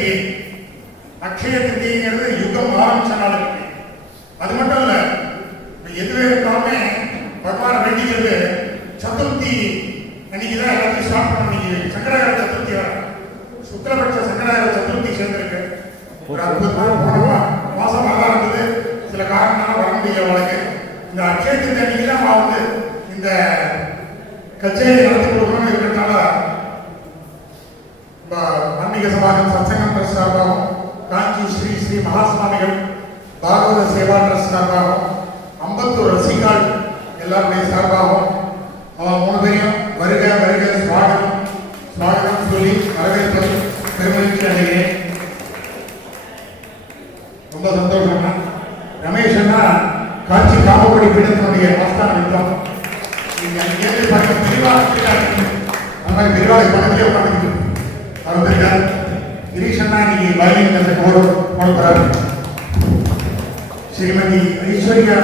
திருதியை. அக்ஷய திருதிங்கிறது யுகம் ஆரம்பிச்ச நாளுக்கு. அது மட்டும் இல்ல, எதுவே இருந்தாலுமே பகவான் வேண்டிக்கிறது சதுர்த்தி அன்னைக்குதான் எல்லாத்தையும் ஸ்டார்ட் பண்ணி சங்கராச்சார சதுர்த்தி வர சுக்லபட்ச சங்கராச்சார சதுர்த்தி சேர்ந்திருக்கு. ஒரு அற்புதமான மாசம் நல்லா இருந்தது. சில காரணங்களால வர முடியல வழக்கு. இந்த அக்ஷய திருதி அன்னைக்குதான் நான் வந்து இந்த கச்சேரி நடத்தி கொடுக்கணும்னு இருக்கிறதுனால ஆன்மீக சமாஜம் சத்சங்கம் ட்ரஸ்ட் சார்பாகவும் காஞ்சி ஸ்ரீ ஸ்ரீ மகாஸ்வாமிகள் பாகவத சேவா ட்ரஸ்ட் சார்பாகவும் அம்பத்தூர் ரசிகால் எல்லாருடைய சார்பாகவும் அவன் 3 பேரையும் வருக வருக ஸ்வாகதம் ஸ்வாகதம் சொல்லி வரவேற்பது பெருமகிழ்ச்சி அடைகிறேன். ரொம்ப சந்தோஷம்னா ரமேஷன்னா காட்சி காமப்படி பீடத்தினுடைய ஆஸ்தான வித்தம். நீங்க ஏழை பக்கம் விரிவாக அந்த மாதிரி விரிவாக பக்கத்திலே உட்காந்துக்கிட்டு அவருக்கார் கிரீஷன்னா இன்னைக்கு வயலின் அந்த போடுறாரு. ஸ்ரீமதி ஐஸ்வர்யா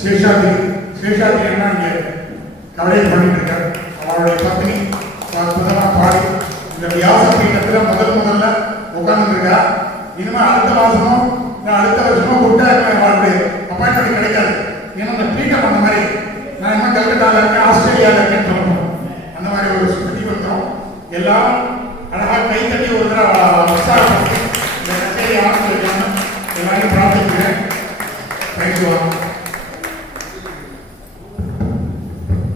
சேஷாத்ரி சேஷாத்ரின்னா இங்கே கவலையை பண்ணிட்டு இருக்கார். அவருடைய பத்னி அற்புதமாக பாடி இந்த வியாச பீடத்தில் முதல்ல உட்கார்ந்து இருக்கா. இனிமே அடுத்த மாசமும் அடுத்த வருஷம்